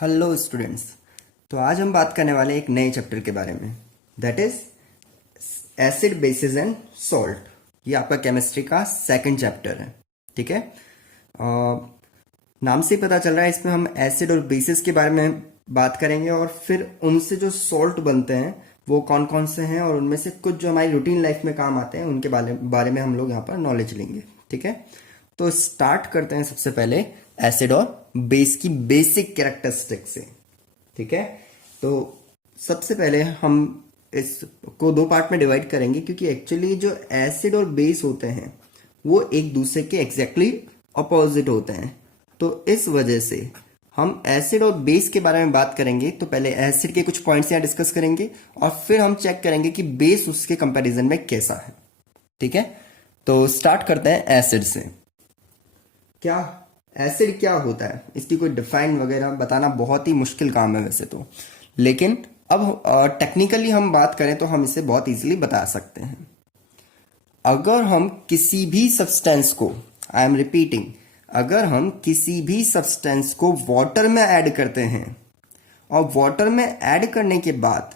Hello students. तो आज हम बात करने वाले हैं एक नए चैप्टर के बारे में, that is acid basis and salt. ये आपका केमिस्ट्री का सेकंड चैप्टर है। ठीक है। नाम से ही पता चल रहा है इसमें हम एसिड और बेसिस के बारे में बात करेंगे और फिर उनसे जो सॉल्ट बनते हैं वो कौन कौन से हैं और उनमें से कुछ जो हमारी रूटीन लाइफ में काम आते हैं उनके बारे में हम लोग यहाँ पर नॉलेज लेंगे। ठीक है। तो स्टार्ट करते हैं सबसे पहले एसिड और बेस की बेसिक कैरेक्टरिस्टिक से। ठीक है। तो सबसे पहले हम इसको दो पार्ट में डिवाइड करेंगे क्योंकि एक्चुअली जो एसिड और बेस होते हैं वो एक दूसरे के एग्जैक्टली अपोजिट होते हैं। तो इस वजह से हम एसिड और बेस के बारे में बात करेंगे। तो पहले एसिड के कुछ पॉइंट्स यहाँ डिस्कस करेंगे और फिर हम चेक करेंगे कि बेस उसके कंपैरिजन में कैसा है। ठीक है। तो स्टार्ट करते हैं एसिड से। क्या एसिड क्या होता है, इसकी कोई डिफाइन वगैरह बताना बहुत ही मुश्किल काम है वैसे तो, लेकिन अब टेक्निकली हम बात करें तो हम इसे बहुत इजीली बता सकते हैं। अगर हम किसी भी सब्सटेंस को, आई एम रिपीटिंग, अगर हम किसी भी सब्सटेंस को वाटर में ऐड करते हैं और वाटर में ऐड करने के बाद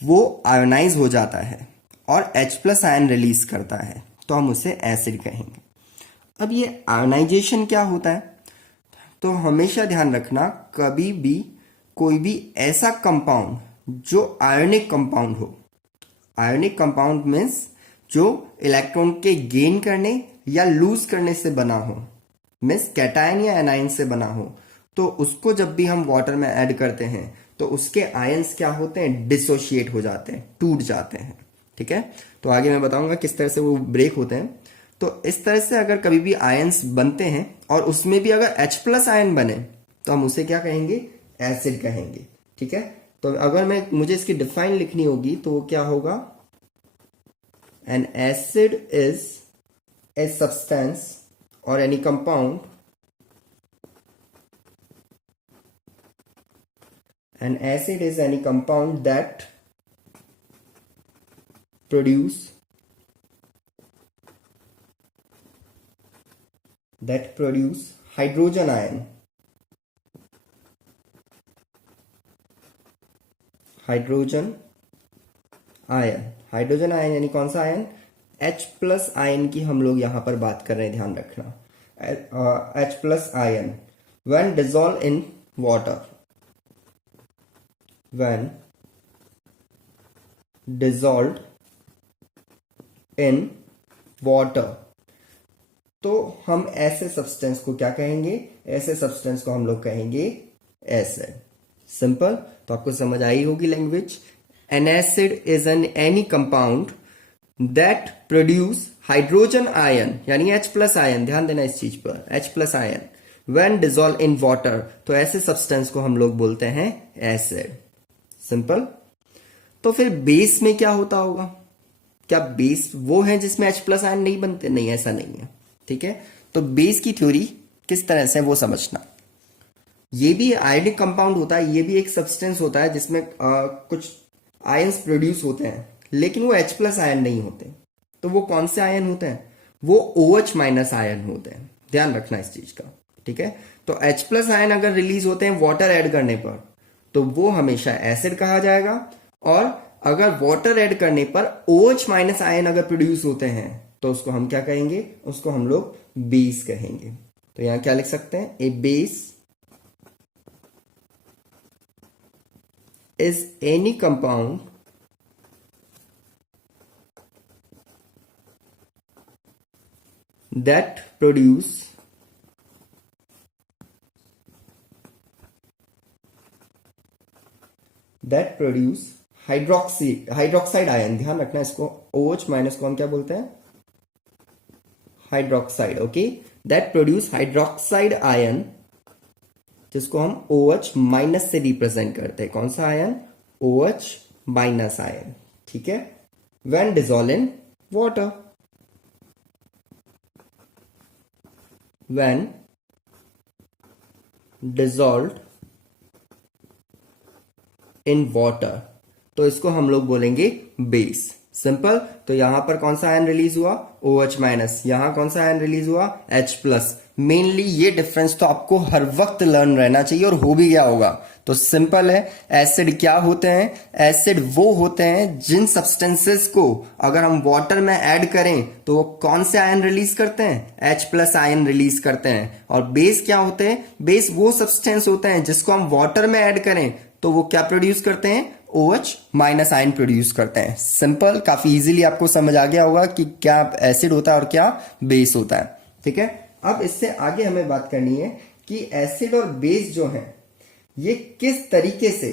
वो आयोनाइज हो जाता है और H+ आयन रिलीज करता है तो हम उसे एसिड कहेंगे। अब ये आयोनाइजेशन क्या होता है, तो हमेशा ध्यान रखना कभी भी कोई भी ऐसा कंपाउंड जो आयोनिक कंपाउंड हो, आयोनिक कंपाउंड मीन्स जो इलेक्ट्रॉन के गेन करने या लूज करने से बना हो, मीन्स कैटायन या एनायन से बना हो, तो उसको जब भी हम वाटर में ऐड करते हैं तो उसके आयंस क्या होते हैं, डिसोशिएट हो जाते हैं, टूट जाते हैं। ठीक है। तो आगे मैं बताऊंगा किस तरह से वो ब्रेक होते हैं। तो इस तरह से अगर कभी भी आयंस बनते हैं और उसमें भी अगर H+ आयन बने तो हम उसे क्या कहेंगे, एसिड कहेंगे। ठीक है। तो अगर मुझे इसकी डिफाइन लिखनी होगी तो वो क्या होगा, an acid is a substance और any compound, an acid is any compound that produce hydrogen ion, hydrogen ion यानी कौन सा आयन, H+ आयन की हम लोग यहां पर बात कर रहे हैं, ध्यान रखना। H+ ion when dissolved in water, when dissolved in water, तो हम ऐसे सब्सटेंस को क्या कहेंगे, ऐसे सब्सटेंस को हम लोग कहेंगे एसिड। सिंपल। तो आपको समझ आई होगी language. N acid is an any compound that produce hydrogen ion यानी H+ आयन, ध्यान देना इस चीज पर, H+ ion when dissolve in water, तो ऐसे सब्सटेंस को हम लोग बोलते हैं एसिड। सिंपल। तो फिर बेस में क्या होता होगा, क्या बेस वो है जिसमें H+ आयन नहीं बनते? नहीं, ऐसा नहीं है। ठीक है। तो बेस की थ्योरी किस तरह से वो समझना, ये भी आयनिक कंपाउंड होता है, ये भी एक सब्सटेंस होता है जिसमें कुछ आयंस प्रोड्यूस होते हैं लेकिन वो H+ आयन नहीं होते। तो वो कौन से आयन होते हैं, वो OH- आयन होते हैं, ध्यान रखना इस चीज का। ठीक है। तो H+ आयन अगर रिलीज होते हैं वाटर ऐड करने पर तो वो हमेशा एसिड कहा जाएगा, और अगर वाटर ऐड करने पर OH- आयन अगर प्रोड्यूस होते हैं तो उसको हम क्या कहेंगे, उसको हम लोग बेस कहेंगे। तो यहां क्या लिख सकते हैं, a base is any compound that produce hydroxide ion, ध्यान रखना इसको, OH- को हम क्या बोलते हैं, hydroxide. Okay. That produce hydroxide ion, जिसको हम OH- से रिप्रेजेंट करते हैं। कौन सा आयन, OH- आयन। ठीक है। When dissolve in water, when dissolve in water, तो इसको हम लोग बोलेंगे बेस। सिंपल। तो यहां पर कौन सा आयन रिलीज हुआ, OH-, यहां कौन सा आयन रिलीज हुआ, H+, मेनली ये डिफरेंस तो आपको हर वक्त लर्न रहना चाहिए और हो भी गया होगा। तो सिंपल है, एसिड क्या होते हैं? एसिड वो होते हैं जिन सब्सटेंसेस को अगर हम वाटर में ऐड करें तो वो कौन से आयन रिलीज करते हैं? H+ आयन रिलीज करते हैं। और बेस क्या होते हैं? बेस वो सब्सटेंस होते हैं जिसको हम वाटर में ऐड करें तो वो क्या प्रोड्यूस करते हैं? OH- आयन प्रोड्यूस करते हैं। सिंपल, काफी इजीली आपको समझ आ गया होगा कि क्या एसिड होता है और क्या बेस होता है। ठीक है, अब इससे आगे हमें बात करनी है कि एसिड और बेस जो है ये किस तरीके से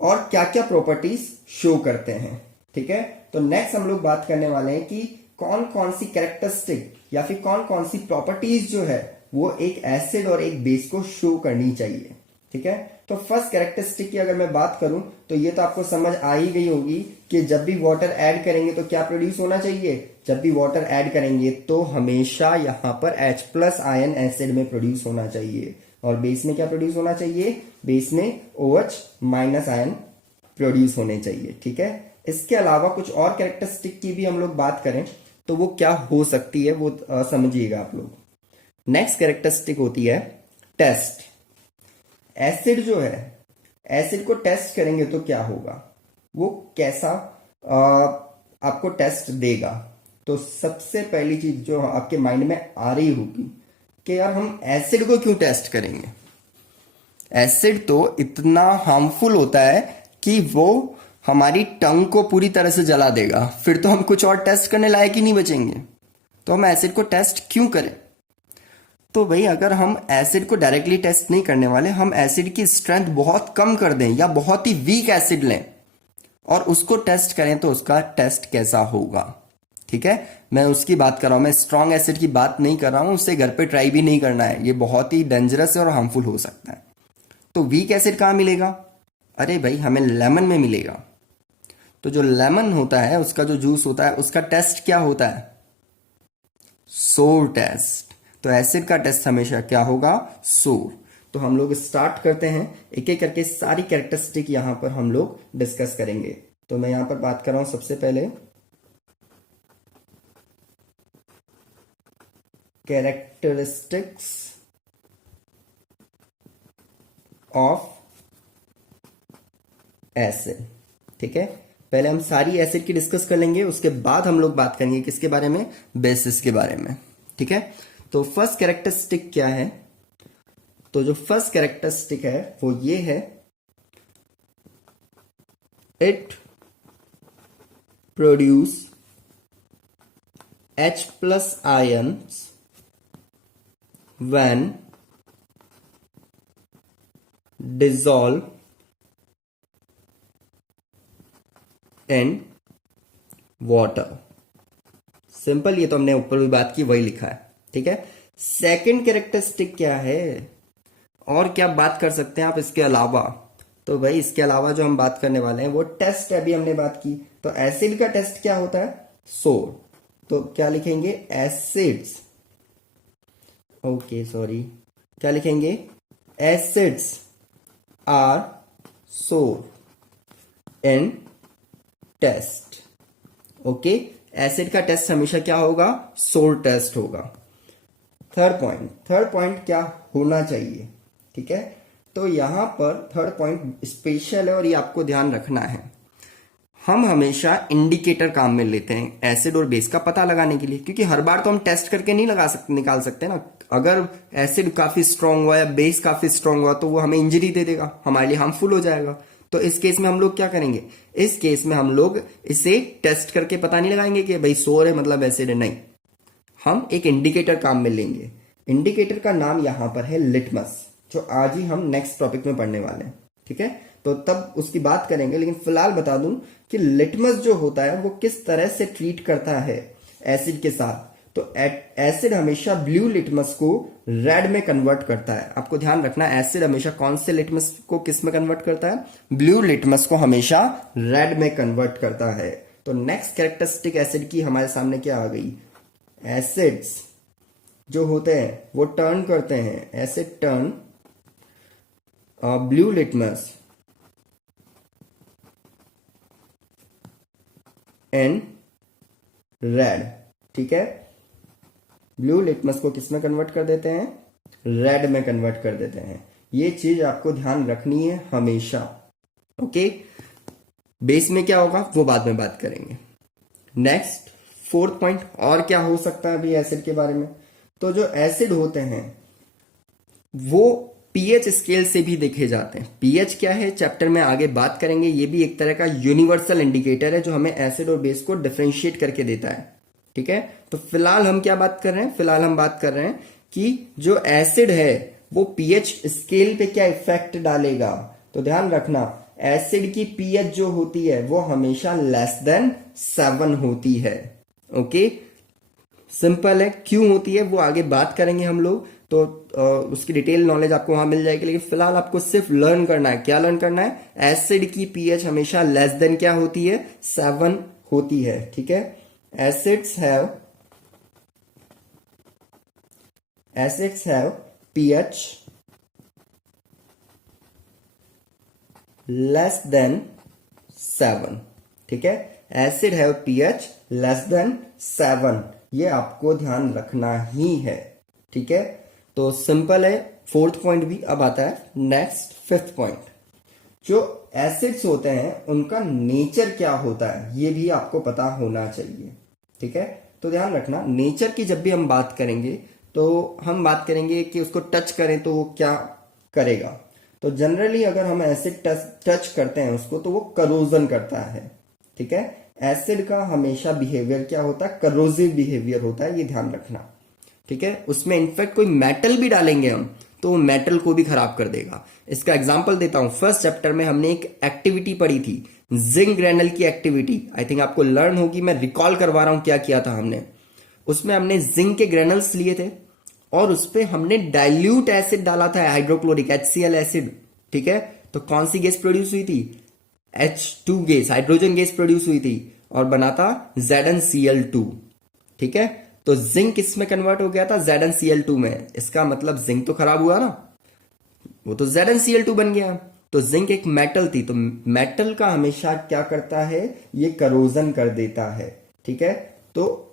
और क्या क्या प्रॉपर्टीज शो करते हैं। ठीक है, तो नेक्स्ट हम लोग बात करने वाले हैं कि कौन कौन सी कैरेक्टरिस्टिक या फिर कौन कौन सी प्रॉपर्टीज जो है वो एक एसिड और एक बेस को शो करनी चाहिए। ठीक है, तो फर्स्ट कैरेक्टरिस्टिक की अगर मैं बात करूं तो ये तो आपको समझ आ ही गई होगी कि जब भी वाटर ऐड करेंगे तो क्या प्रोड्यूस होना चाहिए? जब भी वाटर ऐड करेंगे तो हमेशा यहां पर H+ आयन एसिड में प्रोड्यूस होना चाहिए और बेस में क्या प्रोड्यूस होना चाहिए? बेस में OH- आयन प्रोड्यूस होने चाहिए। ठीक है, इसके अलावा कुछ और कैरेक्टरिस्टिक की भी हम लोग बात करें तो वो क्या हो सकती है वो समझिएगा आप लोग। नेक्स्ट कैरेक्टरिस्टिक होती है टेस्ट। एसिड जो है, एसिड को टेस्ट करेंगे तो क्या होगा? वो कैसा आ, आपको टेस्ट देगा? तो सबसे पहली चीज जो आपके माइंड में आ रही होगी कि यार हम एसिड को क्यों टेस्ट करेंगे? एसिड तो इतना हार्मफुल होता है कि वो हमारी टंग को पूरी तरह से जला देगा, फिर तो हम कुछ और टेस्ट करने लायक ही नहीं बचेंगे। तो हम एसिड को टेस्ट क्यों करें? तो भाई अगर हम एसिड को डायरेक्टली टेस्ट नहीं करने वाले, हम एसिड की स्ट्रेंथ बहुत कम कर दें या बहुत ही वीक एसिड लें और उसको टेस्ट करें तो उसका टेस्ट कैसा होगा? ठीक है, मैं उसकी बात कर रहा हूं, मैं स्ट्रॉन्ग एसिड की बात नहीं कर रहा हूं। उसे घर पे ट्राई भी नहीं करना है, ये बहुत ही डेंजरस है और हार्मफुल हो सकता है। तो वीक एसिड कहां मिलेगा? अरे भाई हमें लेमन में मिलेगा। तो जो लेमन होता है उसका जो जूस होता है उसका टेस्ट क्या होता है? सोर टेस्ट। तो एसिड का टेस्ट हमेशा क्या होगा? सोर। तो हम लोग स्टार्ट करते हैं, एक एक करके सारी कैरेक्टरिस्टिक यहां पर हम लोग डिस्कस करेंगे। तो मैं यहां पर बात कर रहा हूं सबसे पहले कैरेक्टरिस्टिक्स ऑफ एसिड। ठीक है, पहले हम सारी एसिड की डिस्कस कर लेंगे, उसके बाद हम लोग बात करेंगे किसके बारे में? बेसिस के बारे में। ठीक है, तो फर्स्ट कैरेक्टरिस्टिक क्या है? तो जो फर्स्ट कैरेक्टरिस्टिक है वो ये है, it produce H+ ions when dissolve in water. Simple, ये तो हमने ऊपर भी बात की, वही लिखा है। ठीक है, सेकंड कैरेक्टरिस्टिक क्या है और क्या बात कर सकते हैं आप इसके अलावा? तो भाई इसके अलावा जो हम बात करने वाले हैं वो टेस्ट, अभी हमने बात की। तो एसिड का टेस्ट क्या होता है? सोर। तो क्या लिखेंगे? एसिड्स, ओके सॉरी, क्या लिखेंगे? एसिड्स आर सोर इन टेस्ट। ओके, एसिड का टेस्ट हमेशा क्या होगा? सोर टेस्ट होगा। थर्ड पॉइंट क्या होना चाहिए? ठीक है, तो यहां पर थर्ड पॉइंट स्पेशल है और ये आपको ध्यान रखना है। हम हमेशा इंडिकेटर काम में लेते हैं एसिड और बेस का पता लगाने के लिए, क्योंकि हर बार तो हम टेस्ट करके नहीं निकाल सकते ना। अगर एसिड काफी स्ट्रांग हुआ या बेस काफी स्ट्रांग हुआ तो वो हमें इंजरी दे देगा, हमारे लिए हार्मफुल हो जाएगा। तो इस केस में हम लोग क्या करेंगे? इस केस में हम लोग इसे टेस्ट करके पता नहीं लगाएंगे कि भाई सोर है मतलब एसिड है, नहीं। हम एक इंडिकेटर काम में लेंगे। इंडिकेटर का नाम यहां पर है लिटमस, जो आज ही हम नेक्स्ट टॉपिक में पढ़ने वाले हैं। ठीक है, तो तब उसकी बात करेंगे, लेकिन फिलहाल बता दूं कि लिटमस जो होता है वो किस तरह से ट्रीट करता है एसिड के साथ। तो एसिड हमेशा ब्लू लिटमस को रेड में कन्वर्ट करता है। आपको ध्यान रखना, एसिड हमेशा कौन से लिटमस को किस में कन्वर्ट करता है? ब्लू लिटमस को हमेशा रेड में कन्वर्ट करता है। तो नेक्स्ट कैरेक्टरिस्टिक एसिड की हमारे सामने क्या आ गई? एसिड्स जो होते हैं वो टर्न करते हैं, asset turn blue litmus and red. ठीक है, ब्लू लिटमस को किस में कन्वर्ट कर देते हैं? रेड में कन्वर्ट कर देते हैं। ये चीज आपको ध्यान रखनी है हमेशा। ओके, बेस में क्या होगा वो बाद में बात करेंगे। नेक्स्ट फोर्थ पॉइंट, और क्या हो सकता है अभी एसिड के बारे में। तो जो एसिड होते हैं वो पीएच स्केल से भी देखे जाते हैं। पीएच क्या है चैप्टर में आगे बात करेंगे। ये भी एक तरह का यूनिवर्सल इंडिकेटर है जो हमें एसिड और बेस को डिफरेंशिएट करके देता है। ठीक है, तो फिलहाल हम क्या बात कर रहे हैं, फिलहाल हम बात कर रहे हैं कि जो एसिड है वो पीएच स्केल पे क्या इफेक्ट डालेगा। तो ध्यान रखना, एसिड की पीएच जो होती है वो हमेशा लेस देन 7 होती है। ओके, सिंपल है। क्यों होती है वो आगे बात करेंगे हम लोग, तो उसकी डिटेल नॉलेज आपको वहां मिल जाएगी। लेकिन फिलहाल आपको सिर्फ लर्न करना है। क्या लर्न करना है, एसिड की पीएच हमेशा लेस देन क्या होती है, 7 होती है। ठीक है, acids have pH less than 7। ठीक है, acid have pH less than 7, ये आपको ध्यान रखना ही है। ठीक है, तो सिंपल है। फोर्थ पॉइंट भी अब आता है। नेक्स्ट फिफ्थ पॉइंट, जो एसिड्स होते हैं उनका नेचर क्या होता है ये भी आपको पता होना चाहिए। ठीक है, तो ध्यान रखना, नेचर की जब भी हम बात करेंगे तो हम बात करेंगे कि उसको टच करें तो वो क्या करेगा। तो जनरली अगर हम एसिड टच करते हैं उसको तो वो करोजन करता है। ठीक है, एसिड का हमेशा बिहेवियर क्या होता है, करोजिव बिहेवियर होता है, ये ध्यान रखना। ठीक है, उसमें इनफैक्ट कोई मेटल भी डालेंगे हम तो मेटल को भी खराब कर देगा। इसका एग्जांपल देता हूं। फर्स्ट चैप्टर में हमने एक एक्टिविटी पढ़ी थी, जिंक ग्रेनल की एक्टिविटी। आई थिंक आपको लर्न होगी, मैं रिकॉल करवा रहा हूं क्या किया था हमने। उसमें हमने जिंक के ग्रेनल्स लिए थे और उसपे हमने डाइल्यूट एसिड डाला था, हाइड्रोक्लोरिक HCl एसिड। ठीक है, तो कौन सी गैस प्रोड्यूस हुई थी, H2 gas, hydrogen gas produce हुई थी और बना था ZnCl2। ठीक है, तो जिंक इसमें कन्वर्ट हो गया था ZnCl2 में। इसका मतलब जिंक तो खराब हुआ ना, वो तो ZnCl2 बन गया। तो जिंक एक मेटल थी, तो मेटल का हमेशा क्या करता है, ये करोजन कर देता है। ठीक है, तो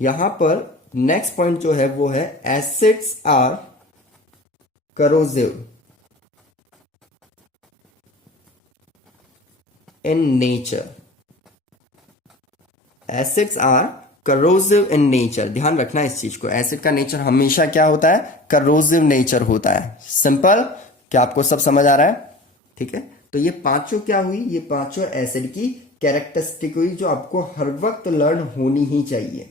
यहां पर नेक्स्ट पॉइंट जो है वो है acids are corrosive in nature. Acids are corrosive in nature, ध्यान रखना इस चीज को। एसिड का नेचर हमेशा क्या होता है, करोजिव नेचर होता है। सिंपल, क्या आपको सब समझ आ रहा है। ठीक है, तो ये पांचों क्या हुई, ये पांचों एसिड की कैरेक्टरिस्टिक हुई जो आपको हर वक्त लर्न होनी ही चाहिए।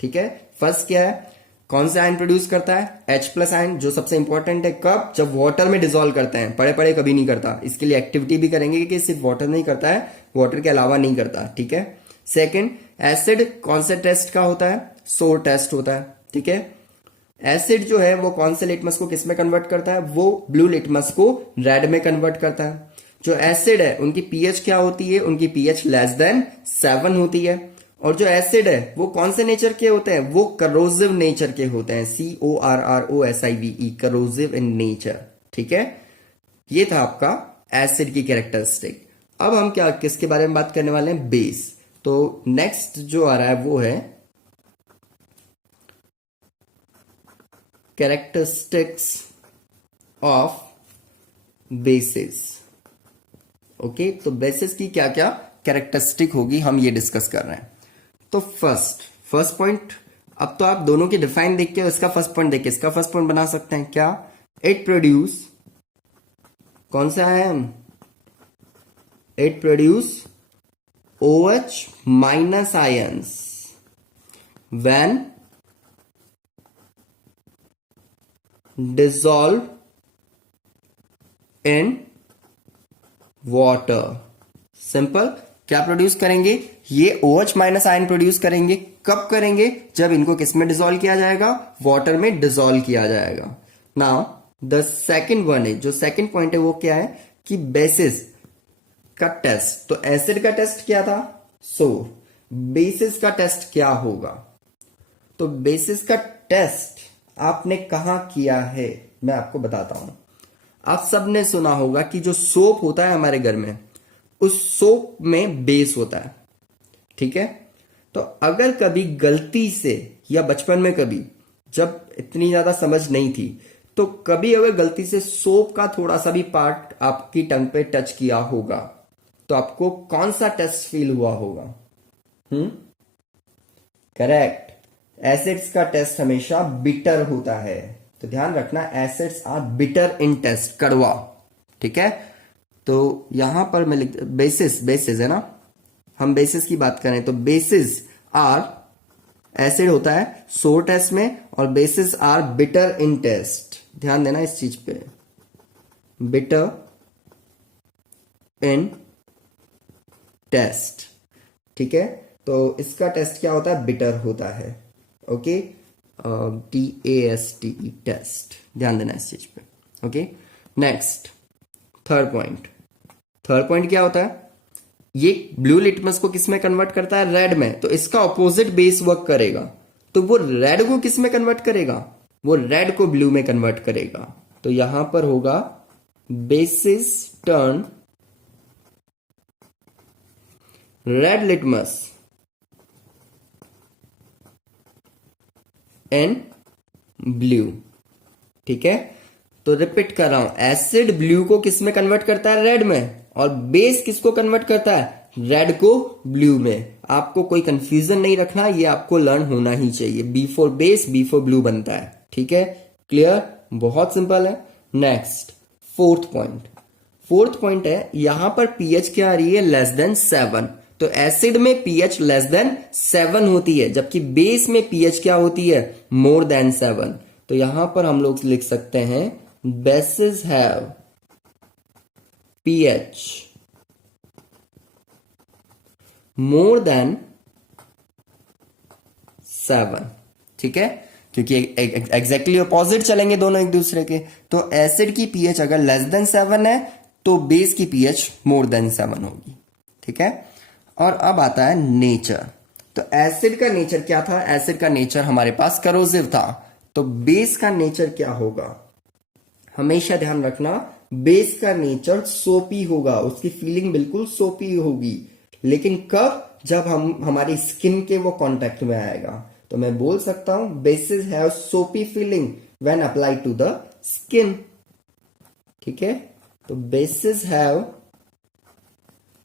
ठीक है, फर्स्ट क्या है, कौन सा आयन प्रोड्यूस करता है, H+ आयन, जो सबसे इंपॉर्टेंट है। कब, जब वाटर में डिसॉल्व करते हैं, पड़े पड़े कभी नहीं करता। इसके लिए एक्टिविटी भी करेंगे कि सिर्फ वाटर नहीं करता है, वाटर के अलावा नहीं करता। ठीक है, सेकंड, एसिड कौन से टेस्ट का होता है, सोर टेस्ट होता है। ठीक है, एसिड जो है वो कौन से लिटमस को किस में कन्वर्ट करता है, वो ब्लू लिटमस को रेड में कन्वर्ट करता है। जो एसिड है उनकी पीएच क्या होती है, उनकी पीएच लेस देन 7 होती है। और जो एसिड है वो कौन से नेचर के होते हैं, वो करोजिव नेचर के होते हैं, CORROSIVE, करोजिव इन नेचर। ठीक है, ये था आपका एसिड की कैरेक्टरिस्टिक। अब हम क्या किसके बारे में बात करने वाले हैं, बेस। तो नेक्स्ट जो आ रहा है वो है कैरेक्टरिस्टिक्स ऑफ बेसिस। ओके, तो बेसिस की क्या क्या कैरेक्टरिस्टिक होगी हम ये डिस्कस कर रहे हैं। तो फर्स्ट पॉइंट, अब तो आप दोनों की डिफाइन देख के इसका फर्स्ट पॉइंट देख के इसका फर्स्ट पॉइंट बना सकते हैं। क्या, इट प्रोड्यूस, कौन सा है, it produce OH- ions when dissolved in water। Simple, क्या प्रोड्यूस करेंगे, ये OH- आयन प्रोड्यूस करेंगे। कब करेंगे, जब इनको किस में डिसॉल्व किया जाएगा, वाटर में डिसॉल्व किया जाएगा। नाउ द सेकंड वन है, जो सेकंड पॉइंट है वो क्या है कि बेसिस का टेस्ट। तो एसिड का टेस्ट क्या था, बेसिस का टेस्ट क्या होगा। तो बेसिस का टेस्ट आपने कहां किया है, मैं आपको बताता हूं। आप सबने सुना होगा कि जो सोप होता है हमारे घर में, उस सोप में बेस होता है। ठीक है, तो अगर कभी गलती से या बचपन में कभी जब इतनी ज्यादा समझ नहीं थी, तो कभी अगर गलती से सोप का थोड़ा सा भी पार्ट आपकी टंग पे टच किया होगा तो आपको कौन सा टेस्ट फील हुआ होगा? करेक्ट, एसिड्स का टेस्ट हमेशा बिटर होता है। तो ध्यान रखना, acids are bitter in taste, कड़वा। ठीक है, तो यहां पर मैं लिख, बेसिस, बेसिस है ना, हम बेसिस की बात करें तो बेसिस आर एसिड होता है सोर टेस्ट में, और bases are bitter in taste. ध्यान देना इस चीज पे, बिटर इन टेस्ट। ठीक है, तो इसका टेस्ट क्या होता है? बिटर होता है। Okay, TASTE, taste. ध्यान देना इस चीज पे। Okay, next, third point. Third point क्या होता है? ये ब्लू लिटमस को किस में कन्वर्ट करता है? रेड में। तो इसका ऑपोजिट बेस वर्क करेगा, तो वो रेड को किस में कन्वर्ट करेगा? वो रेड को ब्लू में कन्वर्ट करेगा। तो यहां पर होगा basis turn red litmus and blue. ठीक है, तो रिपीट कर रहा हूं, एसिड ब्लू को किस में कन्वर्ट करता है? रेड में। और बेस किसको कन्वर्ट करता है? रेड को ब्लू में। आपको कोई कंफ्यूजन नहीं रखना, ये आपको लर्न होना ही चाहिए। B for base, b for blue बनता है। ठीक है, क्लियर? बहुत सिंपल है। Next, fourth point. Fourth point है, यहां पर पीएच क्या आ रही है? Less than 7। तो एसिड में पीएच लेस देन 7 होती है, जबकि बेस में पीएच क्या होती है? More than 7। तो यहां पर हम लोग लिख सकते हैं bases have pH more than 7। ठीक है, क्योंकि एग्जैक्टली ऑपोजिट चलेंगे दोनों एक दूसरे के। तो एसिड की पीएच अगर लेस देन 7 है तो बेस की पीएच मोर देन 7 होगी। ठीक है, और अब आता है नेचर। तो एसिड का नेचर क्या था? एसिड का नेचर हमारे पास करोसिव था। तो बेस का नेचर क्या होगा? हमेशा ध्यान रखना, बेस का नेचर सोपी होगा, उसकी फीलिंग बिल्कुल सोपी होगी। लेकिन कब? जब हम हमारी स्किन के वो कांटेक्ट में आएगा। तो मैं बोल सकता हूं bases have soapy feeling when applied to the skin. ठीक है, तो bases have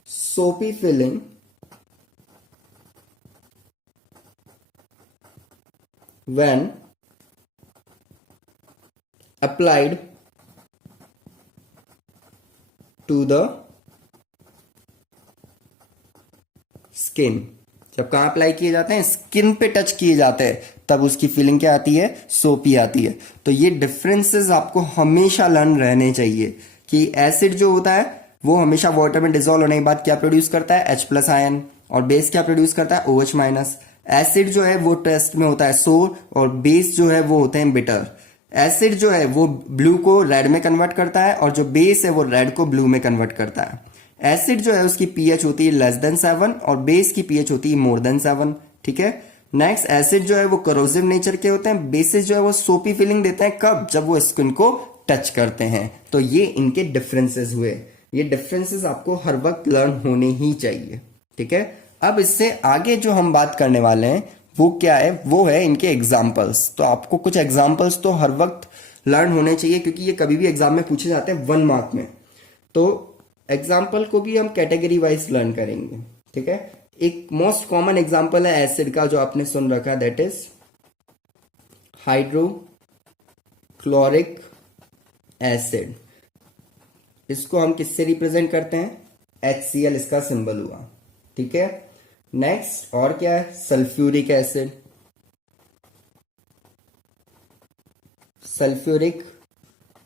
soapy feeling when applied to the skin. जब कहां अप्लाई किए जाते हैं? स्किन पे टच किए जाते हैं, तब उसकी फीलिंग क्या आती है? सोपी आती है। तो ये डिफरेंसेस आपको हमेशा लर्न रहने चाहिए कि एसिड जो होता है वो हमेशा वाटर में डिसॉल्व होने के बाद क्या प्रोड्यूस करता है? H+ ion. और बेस क्या प्रोड्यूस करता है? OH-। एसिड जो है वो टेस्ट में होता है सोर, और बेस जो है वो होते हैं बिटर। एसिड जो है वो ब्लू को रेड में कन्वर्ट करता है, और जो बेस है वो रेड को ब्लू में कन्वर्ट करता है। एसिड जो है उसकी पीएच होती है लेस देन 7, और बेस की पीएच होती है मोर देन 7। ठीक है, नेक्स्ट, एसिड जो है वो करोसिव नेचर के होते हैं, बेसिस जो है वो सोपी फीलिंग देते हैं। कब? जब वो स्किन को टच करते हैं। तो ये इनके डिफरेंसेस हुए। ये डिफरेंसेस आपको हर वक्त लर्न होने ही चाहिए। ठीक है, अब इससे आगे जो हम बात करने वाले हैं वो क्या है? वो है इनके एग्जाम्पल्स। तो आपको कुछ एग्जाम्पल्स तो हर वक्त लर्न होने चाहिए, क्योंकि ये कभी भी एग्जाम में पूछे जाते हैं 1 मार्क में। तो एग्जाम्पल को भी हम कैटेगरी वाइज लर्न करेंगे। ठीक है, एक मोस्ट कॉमन एग्जाम्पल है एसिड का जो आपने सुन रखा है, दैट इज हाइड्रोक्लोरिक एसिड। इसको हम किससे रिप्रेजेंट करते हैं? HCl इसका सिंबल हुआ। ठीक है, नेक्स्ट और क्या है? Sulphuric acid. Sulphuric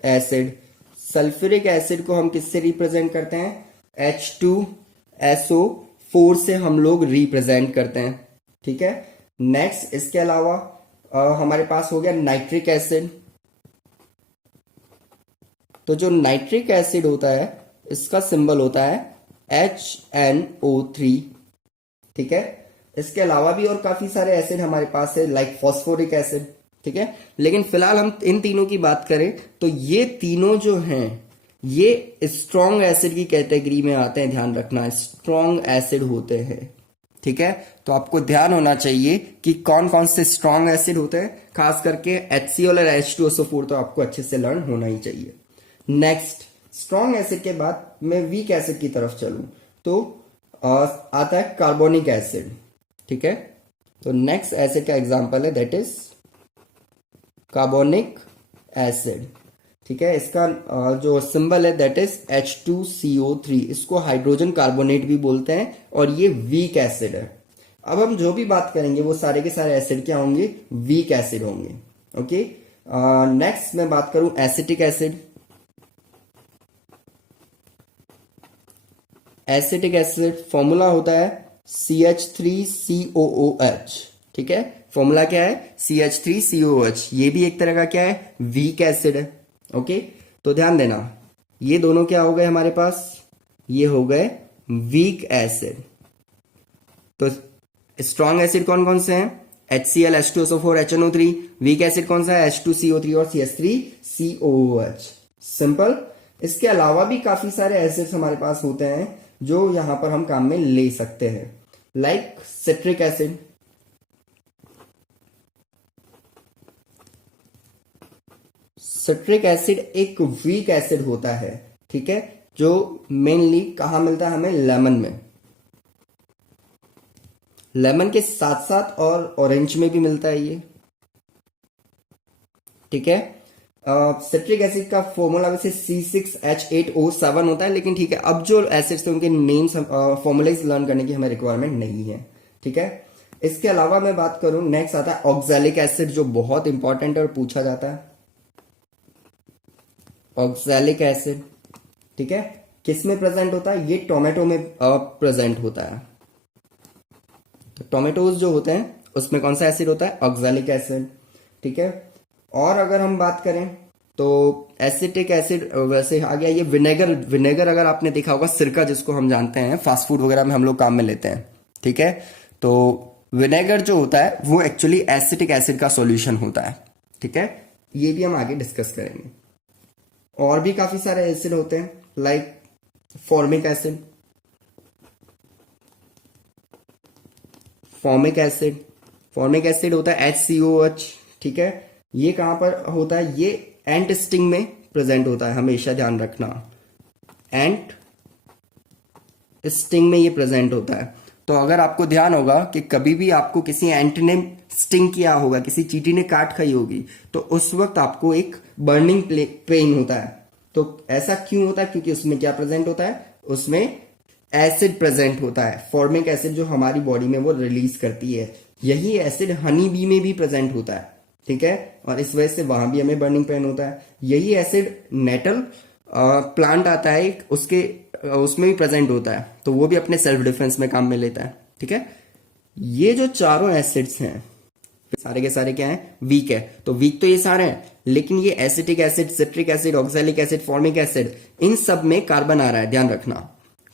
acid, sulphuric acid को हम किससे रिप्रेजेंट करते हैं? H2SO4 से हम लोग रिप्रेजेंट करते हैं। ठीक है, नेक्स्ट इसके अलावा हमारे पास हो गया नाइट्रिक एसिड। तो जो नाइट्रिक एसिड होता है इसका सिंबल होता है HNO3। ठीक है, इसके अलावा भी और काफी सारे एसिड हमारे पास है, लाइक फॉस्फोरिक एसिड। ठीक है, लेकिन फिलहाल हम इन तीनों की बात करें तो ये तीनों जो हैं ये स्ट्रॉन्ग एसिड की कैटेगरी में आते हैं। ध्यान रखना, स्ट्रॉन्ग एसिड होते हैं। ठीक है, तो आपको ध्यान होना चाहिए कि कौन कौन से स्ट्रॉन्ग एसिड होते हैं, खास करके HCl और H2SO4 तो आपको अच्छे से लर्न होना ही चाहिए। नेक्स्ट, स्ट्रॉन्ग एसिड के बाद मैं वीक एसिड की तरफ चलूं तो आता है कार्बोनिक एसिड। ठीक है, तो नेक्स्ट एसिड का एग्जांपल है दैट इज कार्बोनिक एसिड। ठीक है, इसका जो सिंबल है दैट इज H2CO3, इसको हाइड्रोजन कार्बोनेट भी बोलते हैं और ये वीक एसिड है। अब हम जो भी बात करेंगे वो सारे के सारे एसिड क्या होंगे, वीक एसिड होंगे। ओके, नेक्स्ट मैं बात करूं acetic acid. Acetic acid formula होता है CH3COOH। ठीक है, फॉर्मूला क्या है, CH3COOH। ये भी एक तरह का क्या है, वीक एसिड है। ओके, तो ध्यान देना, ये दोनों क्या हो गए हमारे पास, ये हो गए वीक एसिड। तो स्ट्रॉन्ग एसिड कौन कौन से हैं, HCl, H2SO4, HNO3। Weak acid कौन सा है, H2CO3 और CH3COOH। सिंपल। इसके अलावा भी काफी सारे एसिड्स हमारे पास होते हैं जो यहां पर हम काम में ले सकते हैं, like citric acid. Citric acid एक वीक एसिड होता है। ठीक है, जो मेनली कहां मिलता है हमें, लेमन में। लेमन के साथ साथ और ऑरेंज में भी मिलता है ये। ठीक है, सिट्रिक एसिड का फॉर्मूला वैसे C6H8O7 होता है, लेकिन ठीक है, अब जो एसिड्स थे उनके नेम्स फॉर्मूलाइज लर्न करने की हमें रिक्वायरमेंट नहीं है। ठीक है, इसके अलावा मैं बात करूं, नेक्स्ट आता है ऑक्सैलिक एसिड, जो बहुत इंपॉर्टेंट है और पूछा जाता है। ऑक्सैलिक एसिड, ठीक है, किस में प्रेजेंट होता है, ये टोमेटो में प्रेजेंट होता है। तो टोमेटोज जो होते हैं उसमें कौन सा एसिड होता है, ऑक्सैलिक एसिड। ठीक है, और अगर हम बात करें तो एसिटिक एसिड वैसे आ गया ये विनेगर। विनेगर अगर आपने देखा होगा, सिरका जिसको हम जानते हैं फास्ट फूड वगैरह में हम लोग काम में लेते हैं। ठीक है, तो विनेगर जो होता है वो एक्चुअली एसिटिक एसिड का सॉल्यूशन होता है। ठीक है, ये भी हम आगे डिस्कस करेंगे। और भी काफी सारे एसिड होते हैं, like formic acid. Formic acid, formic acid होता है HCOH। ठीक है, ये कहां पर होता है, ये एंट स्टिंग में प्रेजेंट होता है, हमेशा ध्यान रखना, एंट स्टिंग में ये प्रेजेंट होता है। तो अगर आपको ध्यान होगा कि कभी भी आपको किसी एंट ने स्टिंग किया होगा, किसी चींटी ने काट खाई होगी, तो उस वक्त आपको एक बर्निंग पेन होता है। तो ऐसा क्यों होता है, क्योंकि उसमें क्या प्रेजेंट होता है, उसमें एसिड प्रेजेंट होता है। फॉर्मिक एसिड जो हमारी बॉडी में वो रिलीज करती है। यही एसिड हनी बी में भी प्रेजेंट होता है। ठीक है, और इस वजह से वहां भी हमें बर्निंग पेन होता है। यही एसिड नेटल प्लांट आता है उसके उसमें भी प्रेजेंट होता है, तो वो भी अपने सेल्फ डिफेंस में काम में लेता है। ठीक है, ये जो चारों एसिड्स हैं सारे के सारे क्या हैं, वीक है। तो वीक तो ये सारे हैं, लेकिन ये acetic acid, citric acid, oxalic acid, formic acid, इन सब में कार्बन आ रहा है, ध्यान रखना,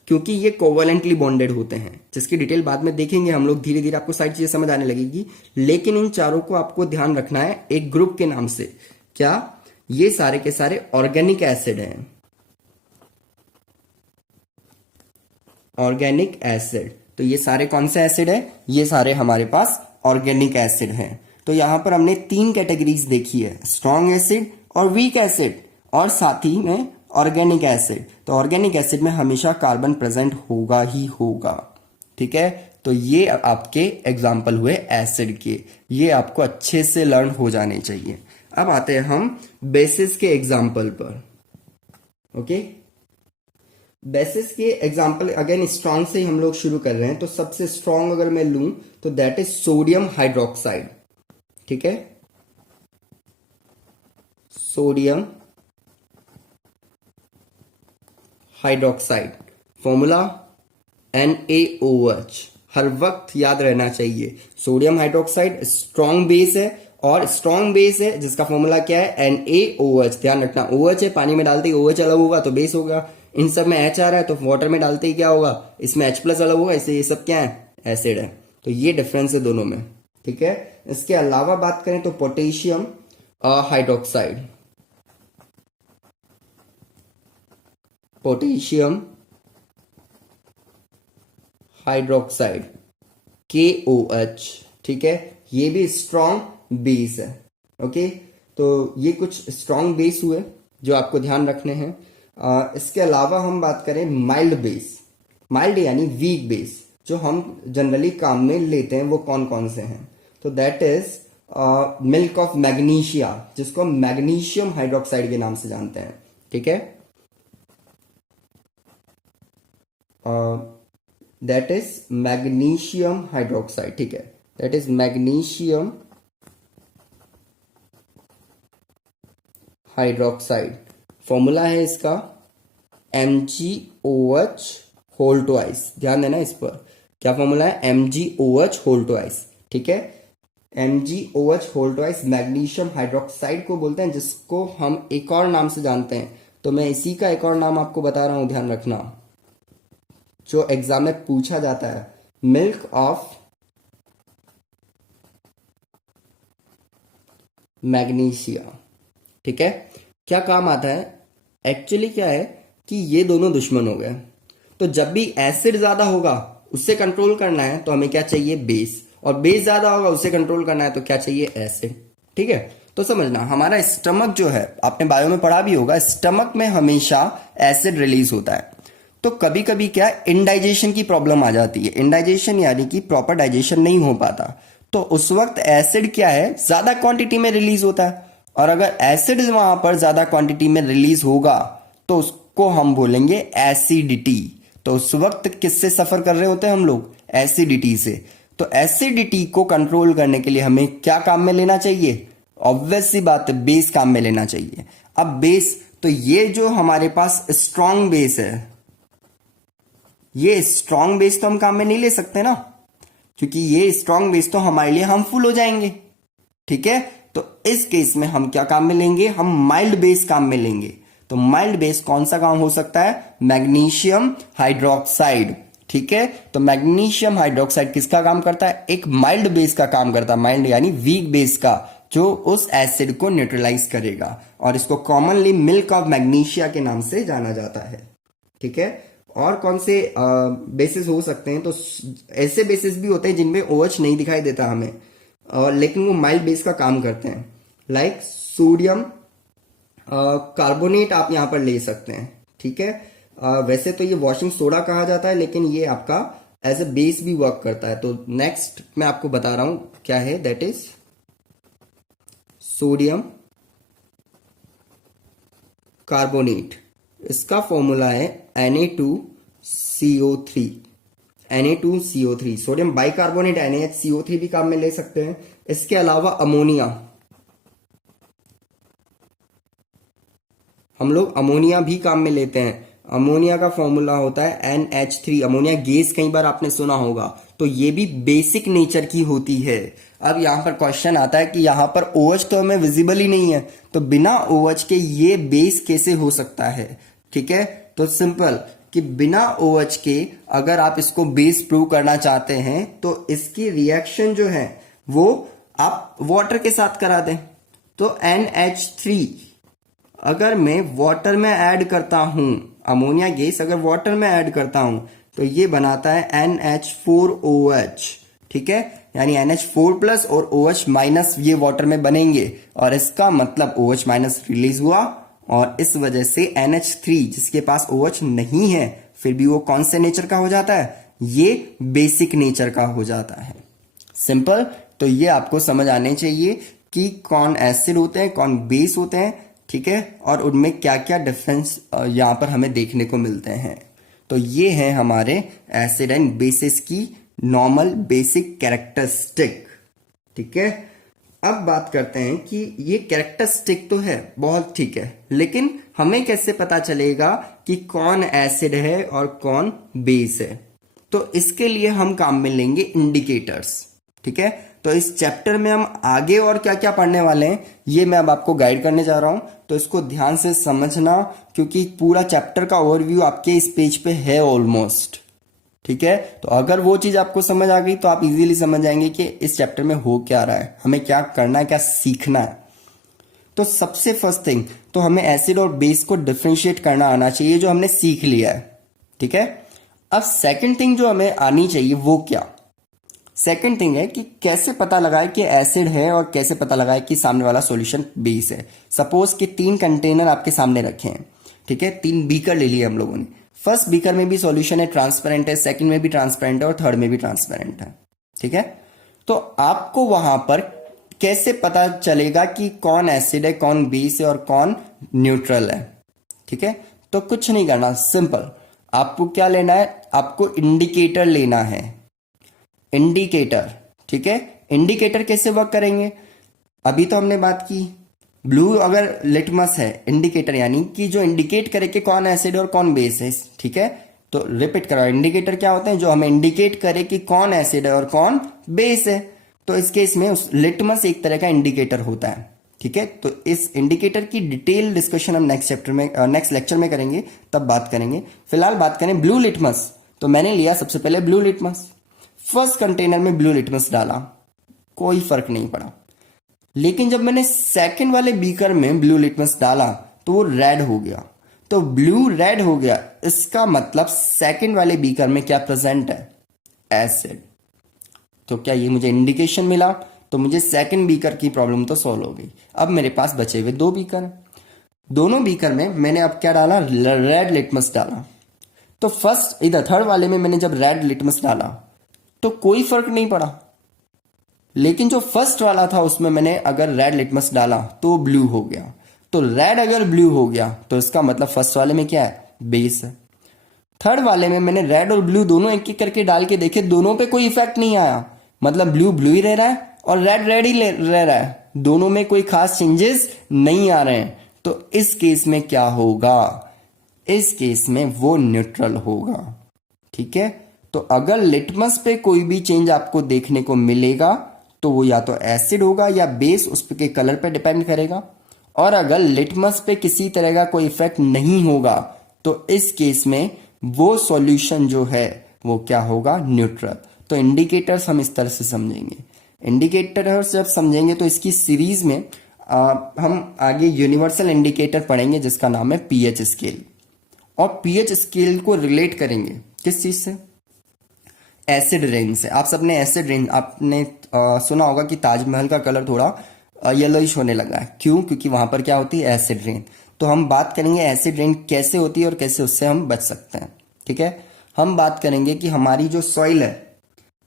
क्योंकि ये कोवेलेंटली बॉन्डेड होते हैं, जिसकी डिटेल बाद में देखेंगे हम लोग। धीरे धीरे आपको सारी चीजें समझ आने लगेगी, लेकिन इन चारों को आपको ध्यान रखना है एक ग्रुप के नाम से। क्या, ये सारे के सारे ऑर्गेनिक एसिड हैं। ऑर्गेनिक एसिड, तो ये सारे कौन से एसिड है, ये सारे हमारे पास ऑर्गेनिक एसिड हैं। तो यहां पर हमने 3 कैटेगरीज देखी है, स्ट्रॉन्ग एसिड और वीक एसिड, और साथ ही में ऑर्गेनिक एसिड। तो ऑर्गेनिक एसिड में हमेशा कार्बन प्रेजेंट होगा ही होगा। ठीक है, तो ये आपके एग्जाम्पल हुए एसिड के, ये आपको अच्छे से लर्न हो जाने चाहिए। अब आते हैं हम बेसिस के एग्जाम्पल पर। ओके, बेसिस के एग्जाम्पल अगेन स्ट्रॉन्ग से ही हम लोग शुरू कर रहे हैं। तो सबसे स्ट्रॉन्ग अगर मैं लूं तो दैट इज सोडियम हाइड्रोक्साइड। ठीक है, सोडियम हाइड्रोक्साइड, फॉर्मूला NaOH, हर वक्त याद रहना चाहिए। सोडियम हाइड्रोक्साइड स्ट्रॉन्ग बेस है, और स्ट्रॉन्ग बेस है जिसका फॉर्मूला क्या है, NaOH। ध्यान रखना, OH है, पानी में डालते ही OH अलग होगा तो बेस होगा। इन सब में H आ रहा है तो वाटर में डालते ही क्या होगा, इसमें H प्लस अलग होगा, इसलिए ये सब क्या है, एसिड है। तो ये डिफरेंस है दोनों में। ठीक है, इसके अलावा बात करें तो potassium hydroxide, potassium hydroxide, KOH, ठीक है, ये भी स्ट्रॉन्ग बेस है। ओके, तो ये कुछ स्ट्रॉन्ग बेस हुए जो आपको ध्यान रखने हैं। इसके अलावा हम बात करें माइल्ड बेस, माइल्ड यानी वीक बेस जो हम जनरली काम में लेते हैं वो कौन कौन से हैं? तो that is milk of magnesia, जिसको हम मैग्नीशियम हाइड्रोक्साइड के नाम से जानते हैं, ठीक है। दैट इज मैग्नीशियम हाइड्रोक्साइड, ठीक है, that is magnesium hydroxide. Formula है इसका MgOH होल ट्वाइस, ध्यान देना इस पर। क्या फॉर्मूला है? MgOH होल ट्वाइस, ठीक है। MgOH whole twice magnesium hydroxide को बोलते हैं, जिसको हम एक और नाम से जानते हैं। तो मैं इसी का एक और नाम आपको बता रहा हूं, ध्यान रखना, जो एग्जाम में पूछा जाता है, मिल्क ऑफ मैग्नीशिया, ठीक है। क्या काम आता है? एक्चुअली क्या है कि ये दोनों दुश्मन हो गए, तो जब भी एसिड ज्यादा होगा उससे कंट्रोल करना है तो हमें क्या चाहिए? बेस, और बेस ज्यादा होगा उससे कंट्रोल करना है तो क्या चाहिए? एसिड, ठीक है। तो समझना, हमारा स्टमक जो है, आपने बायो में पढ़ा भी होगा, स्टमक में हमेशा एसिड रिलीज होता है। तो कभी कभी क्या इनडाइजेशन की प्रॉब्लम आ जाती है, इनडाइजेशन यानी कि प्रॉपर डाइजेशन नहीं हो पाता, तो उस वक्त एसिड क्या है, ज्यादा क्वांटिटी में रिलीज होता है। और अगर एसिड वहां पर ज्यादा क्वांटिटी में रिलीज होगा तो उसको हम बोलेंगे एसिडिटी। तो उस वक्त किससे सफर कर रहे होते हैं हम लोग? एसिडिटी से। तो एसिडिटी को कंट्रोल करने के लिए हमें क्या काम में लेना चाहिए? ऑब्वियस सी बात है, बेस काम में लेना चाहिए। अब बेस, तो ये जो हमारे पास स्ट्रॉन्ग बेस है, ये स्ट्रॉन्ग बेस तो हम काम में नहीं ले सकते ना, क्योंकि ये स्ट्रॉन्ग बेस तो हमारे लिए हार्मफुल हो जाएंगे, ठीक है। तो इस केस में हम क्या काम में लेंगे? हम माइल्ड बेस काम में लेंगे। तो माइल्ड बेस कौन सा काम हो सकता है? मैग्नीशियम हाइड्रोक्साइड, ठीक है। तो मैग्नीशियम हाइड्रोक्साइड किसका काम करता है? एक माइल्ड बेस का काम करता है, माइल्ड यानी वीक बेस का, जो उस एसिड को न्यूट्रलाइज करेगा, और इसको कॉमनली मिल्क ऑफ मैग्नीशिया के नाम से जाना जाता है, ठीक है। और कौन से बेसिस हो सकते हैं? तो ऐसे बेसिस भी होते हैं जिनमें OH नहीं दिखाई देता हमें, लेकिन वो माइल्ड बेस का काम करते हैं, लाइक सोडियम कार्बोनेट आप यहां पर ले सकते हैं, ठीक है। वैसे तो ये वॉशिंग सोडा कहा जाता है, लेकिन ये आपका एज ए बेस भी वर्क करता है। तो नेक्स्ट मैं आपको बता रहा हूं क्या है, दैट इज सोडियम कार्बोनेट। इसका फॉर्मूला है Na2CO3, Na2CO3। Sodium bicarbonate NaHCO3 भी काम में ले सकते हैं। इसके अलावा अमोनिया, हम लोग अमोनिया भी काम में लेते हैं। अमोनिया का फॉर्मूला होता है NH3। अमोनिया गैस कई बार आपने सुना होगा, तो ये भी बेसिक नेचर की होती है। अब यहां पर क्वेश्चन आता है कि यहां पर OH तो हमें विजिबल ही नहीं है, तो बिना OH के ये बेस कैसे हो सकता है, ठीक है। तो सिंपल कि बिना OH के अगर आप इसको बेस प्रूव करना चाहते हैं तो इसकी रिएक्शन जो है वो आप वाटर के साथ करा दें। तो NH3 अगर मैं वाटर में ऐड करता हूं, अमोनिया गैस अगर वाटर में ऐड करता हूं तो ये बनाता है NH4OH, ठीक है। यानी NH4 प्लस और OH माइनस ये वाटर में बनेंगे, और इसका मतलब OH माइनस रिलीज हुआ, और इस वजह से NH3 जिसके पास OH नहीं है फिर भी वो कौन से नेचर का हो जाता है? ये बेसिक नेचर का हो जाता है। सिंपल। तो ये आपको समझ आने चाहिए कि कौन एसिड होते हैं, कौन बेस होते हैं, ठीक है, और उनमें क्या क्या डिफरेंस यहां पर हमें देखने को मिलते हैं। तो ये है हमारे एसिड एंड बेसिस की नॉर्मल बेसिक कैरेक्टरिस्टिक, ठीक है। अब बात करते हैं कि ये कैरेक्टरिस्टिक तो है, बहुत ठीक है, लेकिन हमें कैसे पता चलेगा कि कौन एसिड है और कौन बेस है? तो इसके लिए हम काम में लेंगे इंडिकेटर्स, ठीक है। तो इस चैप्टर में हम आगे और क्या क्या पढ़ने वाले हैं ये मैं अब आपको गाइड करने जा रहा हूं, तो इसको ध्यान से समझना, क्योंकि पूरा चैप्टर का ओवरव्यू आपके इस पेज पे है ऑलमोस्ट, ठीक है। तो अगर वो चीज आपको समझ आ गई तो आप इजीली समझ जाएंगे कि इस चैप्टर में हो क्या रहा है, हमें क्या करना है, क्या सीखना है। तो सबसे फर्स्ट थिंग तो हमें एसिड और बेस को डिफरेंशिएट करना आना चाहिए, जो हमने सीख लिया है, ठीक है। अब सेकंड थिंग जो हमें आनी चाहिए वो क्या? सेकंड थिंग है कि कैसे पता लगाए कि एसिड है और कैसे पता लगाए कि सामने वाला सॉल्यूशन बेस है। सपोज कि 3 कंटेनर आपके सामने रखे हैं, ठीक है, 3 बीकर ले लिए हम लोगों ने। फर्स्ट बीकर में भी सॉल्यूशन है, ट्रांसपेरेंट है, सेकंड में भी ट्रांसपेरेंट है और थर्ड में भी ट्रांसपेरेंट है, ठीक है। तो आपको वहां पर कैसे पता चलेगा कि कौन एसिड है, कौन बेस है और कौन न्यूट्रल है, ठीक है। तो कुछ नहीं करना, सिंपल। आपको क्या लेना है, आपको इंडिकेटर लेना है, इंडिकेटर, ठीक है। इंडिकेटर कैसे वर्क करेंगे, अभी तो हमने बात की। ब्लू अगर लिटमस है, इंडिकेटर यानी कि जो इंडिकेट करे कि कौन एसिड और कौन बेस है, ठीक है। तो रिपीट करो, इंडिकेटर क्या होते हैं, जो हमें इंडिकेट करे कि कौन एसिड है और कौन बेस है। तो इस केस में उस लिटमस एक तरह का इंडिकेटर होता है, ठीक है। तो इस इंडिकेटर की डिटेल डिस्कशन हम नेक्स्ट चैप्टर में, नेक्स्ट लेक्चर में करेंगे, तब बात करेंगे। फिलहाल बात करें ब्लू लिटमस। तो मैंने लिया सबसे पहले ब्लू लिटमस, फर्स्ट कंटेनर में ब्लू लिटमस डाला, कोई फर्क नहीं पड़ा। लेकिन जब मैंने सेकंड वाले बीकर में ब्लू लिटमस डाला तो वो रेड हो गया। तो ब्लू रेड हो गया, इसका मतलब सेकंड वाले बीकर में क्या प्रेजेंट है, एसिड। तो क्या ये मुझे इंडिकेशन मिला, तो मुझे सेकंड बीकर की प्रॉब्लम तो सॉल्व हो गई। अब मेरे पास बचे हुए 2 बीकर हैं, दोनों बीकर में मैंने अब क्या डाला, रेड लिटमस डाला। तो फर्स्ट इधर थर्ड वाले में मैंने जब रेड लिटमस डाला तो कोई फर्क नहीं पड़ा। लेकिन जो फर्स्ट वाला था उसमें मैंने अगर रेड लिटमस डाला तो ब्लू हो गया। तो रेड अगर ब्लू हो गया तो इसका मतलब फर्स्ट वाले में क्या है, बेस है। थर्ड वाले में मैंने रेड और ब्लू दोनों एक एक करके डाल के देखे, दोनों पे कोई इफेक्ट नहीं आया। मतलब ब्लू ब्लू ही रह रहा है और रेड रेड ही रह रहा है, दोनों में कोई खास चेंजेस नहीं आ रहे हैं। तो इस केस में क्या होगा, इस केस में वो न्यूट्रल होगा, ठीक है। तो अगर लिटमस पे कोई भी चेंज आपको देखने को मिलेगा तो वो या तो एसिड होगा या बेस, उस पे के कलर पे डिपेंड करेगा। और अगर लिटमस पे किसी तरह का कोई इफेक्ट नहीं होगा तो इस केस में वो सॉल्यूशन जो है वो क्या होगा, न्यूट्रल। तो इंडिकेटर्स हम इस तरह से समझेंगे। इंडिकेटर्स जब समझेंगे तो इसकी सीरीज में हम आगे यूनिवर्सल इंडिकेटर पढ़ेंगे जिसका नाम है पीएच स्केल। और पीएच स्केल को रिलेट करेंगे किस चीज से, एसिड रेन से। आप सबने एसिड रेन आपने सुना होगा कि ताजमहल का कलर थोड़ा येलोइश होने लगा है, क्यों, क्योंकि वहां पर क्या होती है, एसिड रेन। तो हम बात करेंगे एसिड रेन कैसे होती है और कैसे उससे हम बच सकते हैं, ठीक है। हम बात करेंगे कि हमारी जो सॉइल है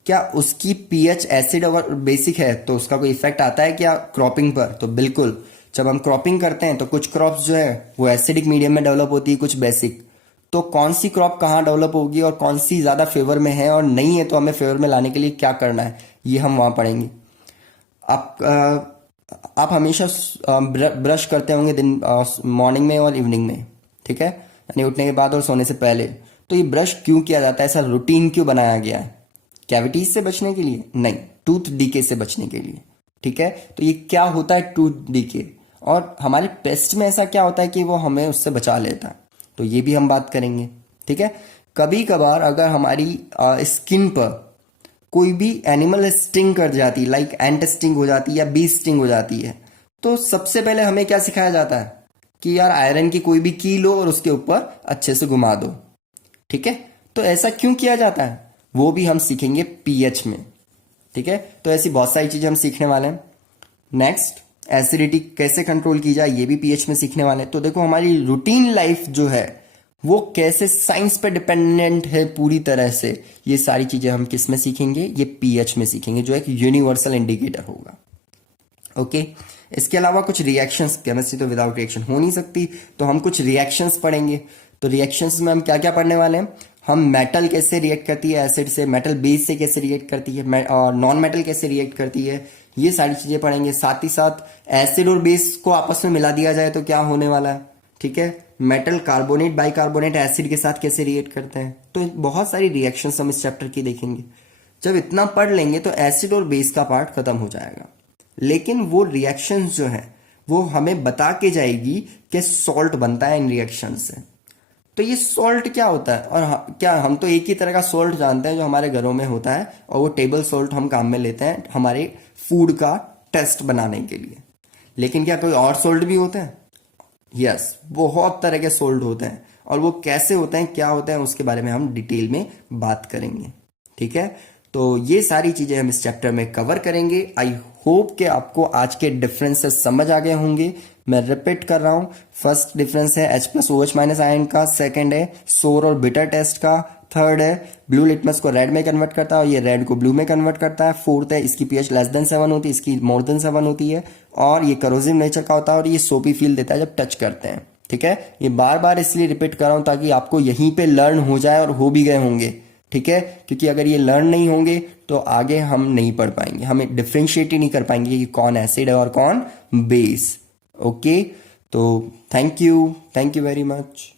क्या उसकी पीएच एसिड अगर बेसिक है तो उसका कोई इफेक्ट आता है क्या क्रॉपिंग पर, तो बिल्कुल। जब हम क्रॉपिंग करते हैं तो कुछ क्रॉप्स जो है वो एसिडिक मीडियम में डेवलप होती है, कुछ बेसिक। तो कौन सी क्रॉप कहाँ डेवलप होगी और कौन सी ज्यादा फेवर में है और नहीं है, तो हमें फेवर में लाने के लिए क्या करना है, ये हम वहां पढ़ेंगे। आप हमेशा ब्रश करते होंगे दिन मॉर्निंग में और इवनिंग में, ठीक है, यानी उठने के बाद और सोने से पहले। तो ये ब्रश क्यों किया जाता है, ऐसा रूटीन क्यों बनाया गया है, कैविटीज से बचने के लिए नहीं, टूथ डीके से बचने के लिए, ठीक है। तो ये क्या होता है टूथ डीके, और हमारे पेस्ट में ऐसा क्या होता है कि वो हमें उससे बचा लेता है, तो ये भी हम बात करेंगे, ठीक है। कभी कभार अगर हमारी स्किन पर कोई भी एनिमल स्टिंग कर जाती, लाइक एंट स्टिंग हो जाती है या बी स्टिंग हो जाती है, तो सबसे पहले हमें क्या सिखाया जाता है कि यार आयरन की कोई भी की लो और उसके ऊपर अच्छे से घुमा दो, ठीक है। तो ऐसा क्यों किया जाता है वो भी हम सीखेंगे पीएच में, ठीक है। तो ऐसी बहुत सारी चीजें हम सीखने वाले हैं। नेक्स्ट, एसिडिटी कैसे कंट्रोल की जाए ये भी पीएच में सीखने वाले हैं। तो देखो हमारी रूटीन लाइफ जो है वो कैसे साइंस पे डिपेंडेंट है पूरी तरह से, ये सारी चीजें हम किस में सीखेंगे, ये पीएच में सीखेंगे, जो एक यूनिवर्सल इंडिकेटर होगा, ओके। इसके अलावा कुछ रिएक्शंस, केमिस्ट्री तो विदाउट रिएक्शन हो नहीं सकती, तो हम कुछ रिएक्शंस पढ़ेंगे। तो रिएक्शंस में हम क्या क्या पढ़ने वाले हैं, हम मेटल कैसे रिएक्ट करती है एसिड से, मेटल बेस से कैसे रिएक्ट करती है, और नॉन मेटल कैसे रिएक्ट करती है, ये सारी चीजें पढ़ेंगे। साथ ही साथ एसिड और बेस को आपस में मिला दिया जाए तो क्या होने वाला है, ठीक है। मेटल कार्बोनेट बाइकार्बोनेट एसिड के साथ कैसे रिएक्ट करते हैं, तो बहुत सारी रिएक्शंस हम इस चैप्टर की देखेंगे। जब इतना पढ़ लेंगे तो एसिड और बेस का पार्ट खत्म हो जाएगा। लेकिन वो रिएक्शंस जो है वो हमें बता के जाएगी कि सॉल्ट बनता है इन रिएक्शन से। तो ये सॉल्ट क्या होता है, और क्या हम तो एक ही तरह का सॉल्ट जानते हैं जो हमारे घरों में होता है, और वो टेबल सॉल्ट हम काम में लेते हैं हमारे फूड का टेस्ट बनाने के लिए। लेकिन क्या कोई और सॉल्ट भी होता है, यस, बहुत तरह के सोल्ड होते हैं, और वो कैसे होते हैं क्या होते हैं उसके बारे में हम डिटेल में बात करेंगे, ठीक है। तो ये सारी चीजें हम इस चैप्टर में कवर करेंगे। आई होप कि आपको आज के डिफरेंसेस समझ आ गए होंगे। मैं रिपीट कर रहा हूं, फर्स्ट डिफरेंस है H plus OH minus ion का, सेकंड है सोर और बिटर टेस्ट का, थर्ड है ब्लू लिटमस को रेड में कन्वर्ट करता है और ये रेड को ब्लू में कन्वर्ट करता है, फोर्थ है इसकी pH लेस देन 7 होती है, इसकी मोर देन 7 होती है, और ये करोजिव नेचर का होता है और ये सोपी फील देता है जब टच करते हैं। ठीक है, ये बार बार इसलिए रिपीट कर रहा हूं ताकि आपको यहीं पे लर्न हो जाए और हो भी गए होंगे। ठीक है, क्योंकि अगर ये लर्न नहीं होंगे तो आगे हम नहीं पढ़ पाएंगे, हमें डिफ्रेंशिएट ही नहीं कर पाएंगे कि कौन एसिड है और कौन बेस। ओके, तो थैंक यू वेरी मच।